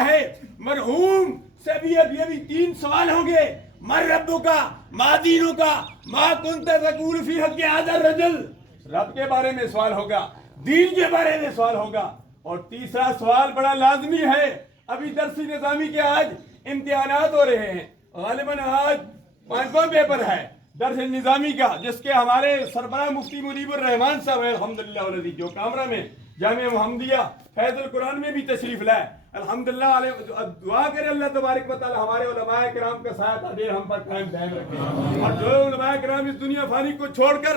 کیا ہے مرحوم سے بھی اب یہ بھی 3 سوال ہوں گے. من ربو کا، ما دینوں کا، ما کنت تقول فی حق ھذا الرجل. رب کے بارے میں سوال ہوگا، دین کے بارے میں سوال ہوگا. اور تیسرا سوال بڑا لازمی ہے. ابھی درسی نظامی کے آج امتحانات ہو رہے ہیں، غالباً آج 5واں پیپر ہے درس نظامی کا، جس کے ہمارے سربراہ مفتی منیب الرحمان صاحب ہیں الحمدللہ والذی، جو کامرہ میں جامعہ محمدیہ فیض القرآن میں بھی تشریف لائے الحمدللہ. علیہ دعا کرے اللہ تبارک و تعالی ہمارے علماء کرام کا سایہ تعبیر ہم پر قائم دائم رکھے. اور جو علماء کرام اس دنیا فانی کو چھوڑ کر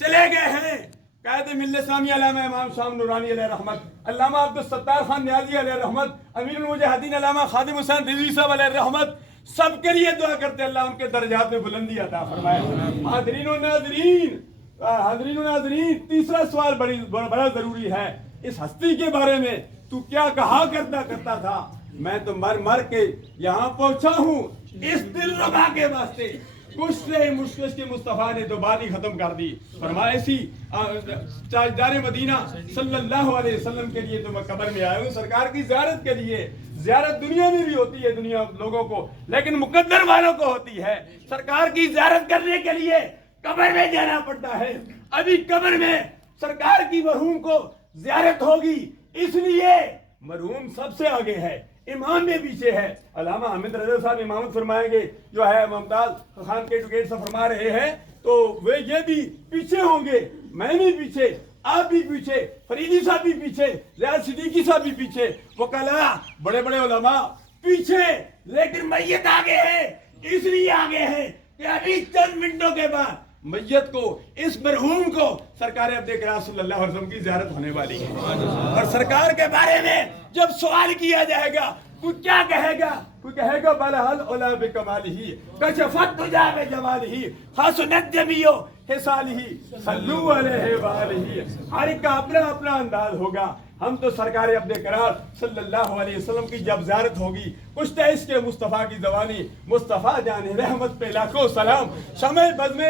چلے گئے ہیں، قائد ملت اسلامی علامہ امام شام نورانی علیہ رحمت، علامہ عبدالستار خان نیازی علیہ رحمت، امیر المجاہدین علامہ خادم حسین رضوی صاحب علیہ رحمت، سب کے لیے دعا کرتے اللہ ان کے درجات میں بلندی عطا فرمائے. حاضرین و ناظرین، تیسرا سوال بڑا ضروری ہے. اس ہستی کے بارے میں تو کیا کہا کرتا تھا؟ میں تو مر کے یہاں پہنچا ہوں اس دل ربا کے واسطے. کشتے مشکش کے مصطفیٰ نے تو بات ہی ختم کر دی. فرمایا اسی تاجدار مدینہ صلی اللہ علیہ وسلم کے لیے تو میں قبر میں آیا ہوں، سرکار کی زیارت کے لیے. زیارت دنیا میں بھی ہوتی ہے دنیا لوگوں کو، لیکن مقدر والوں کو ہوتی ہے. سرکار کی زیارت کرنے کے لیے قبر میں جانا پڑتا ہے. ابھی قبر میں سرکار کی مرحوم کو زیارت ہوگی، اس لیے مرحوم سب سے آگے ہے، امام میں پیچھے ہے. علامہ حامد رضا صاحب امامت فرمائیں گے، جو ہے ممتاز خان کے ایڈوکیٹ سے فرما رہے ہیں، تو وہ یہ بھی پیچھے ہوں گے، میں بھی پیچھے، آپ بھی پیچھے، فریدی صاحب بھی پیچھے، ریاض صدیقی صاحب بھی پیچھے، وکلاء بڑے بڑے علماء پیچھے، لیکن میت آگے ہے. اس لیے آگے ہے کہ ابھی چند منٹوں کے بعد میت کو، اس مرحوم کو سرکار عبد کرام صلی اللہ علیہ وسلم کی زیارت ہونے والی ہے. اور سرکار کے بارے میں جب سوال کیا جائے گا، کوئی کیا کہے گا؟ کوئی کہے گا بلحل اولا بکمالہ کشفت تجا بجمالہ حسنت جمیع خصالہ صلو علیہ وآلہ. ہر ایک کا اپنا اپنا انداز ہوگا. ہم تو سرکار عبد کرام صلی اللہ علیہ وسلم کی جب زیارت ہوگی، کچھ اس کے مصطفیٰ کی زبانی، مصطفیٰ جان رحمت پہ لاکھوں سلام، شمع بزم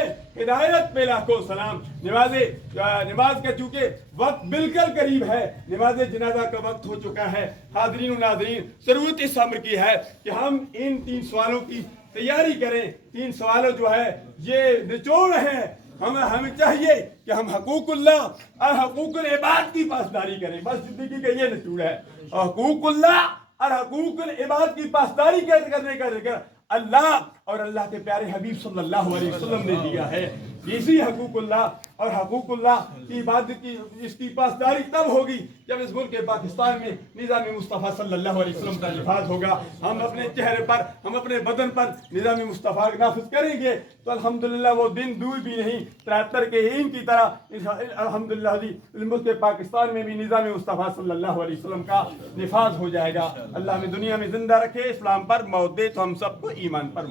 ہدایت پہ لاکھوں سلام. نماز کا چونکہ وقت بالکل قریب ہے، نماز جنازہ کا وقت ہو چکا ہے. حاضرین و ناظرین، ضرورت اس امر کی ہے کہ ہم ان 3 سوالوں کی تیاری کریں. 3 سوالوں جو ہے یہ نچوڑ ہے. ہمیں چاہیے کہ ہم حقوق اللہ اور حقوق العباد کی پاسداری کریں. بس زندگی کا یہ نچوڑ ہے. حقوق اللہ اور حقوق العباد کی پاسداری کرنے کا ذکر اللہ اور اللہ کے پیارے حبیب صلی اللہ علیہ وسلم نے دیا ہے. اسی حقوق اللہ اور حقوق اللہ کی عبادت کی اس کی پاسداری تب ہوگی جب اس ملک پاکستان میں نظام مصطفیٰ صلی اللہ علیہ وسلم کا نفاذ ہوگا. ہم اپنے چہرے پر، ہم اپنے بدن پر نظام مصطفیٰ کا نافذ کریں گے تو الحمدللہ وہ دن دور بھی نہیں 73 کے ہین کی طرح الحمدللہ ملک پاکستان میں بھی نظام مصطفیٰ صلی اللہ علیہ وسلم کا نفاذ ہو جائے گا. اللہ میں دنیا میں زندہ رکھے، اسلام پر موت دے تو ہم سب کو ایمان پر